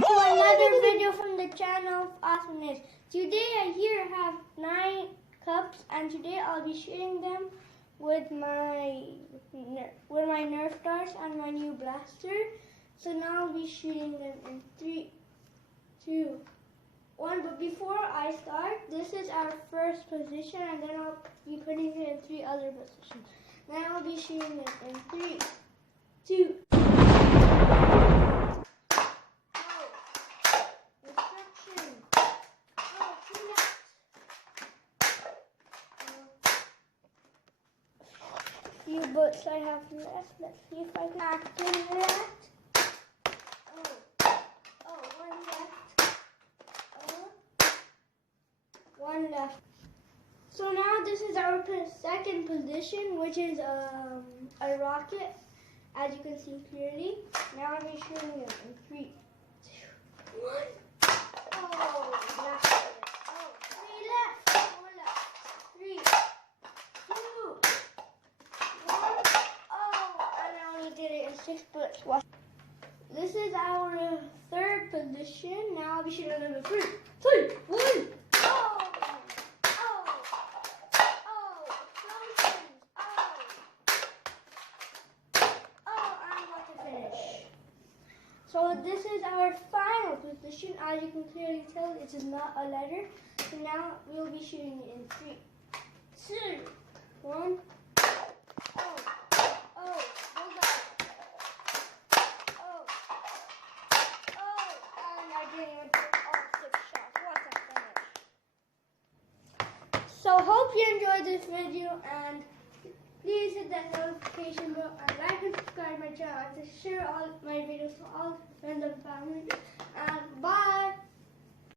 back to another video from the channel of Awesomeness. Today I here have 9 cups, and today I'll be shooting them with my Nerf darts and my new blaster. So now I'll be shooting them in 3, 2, 1. But before I start, this is our first position, and then I'll be putting it in 3 other positions. Then I'll be shooting them in 3, 2. Few books I have left. Let's see if I can activate that. One left. One left. So now this is our second position, which is a rocket, as you can see clearly. Now I'm shooting it in 3, 2, 1. Oh, left. Oh, 3 left. 4 left. 3, 2, 1. Oh, and I only did it in 6 bullets. Watch. This is our third position. Now I'll be shooting number 3, 2, 1. Oh! So this is our final position. As you can clearly tell, it is not a letter. So now we'll be shooting it in 3, 2, 1. Oh, hold on. And I didn't even put all 6 shots. What a finish. So hope you enjoyed this video, and please hit that notification bell and like and subscribe my channel to share all my videos to all friends and family. And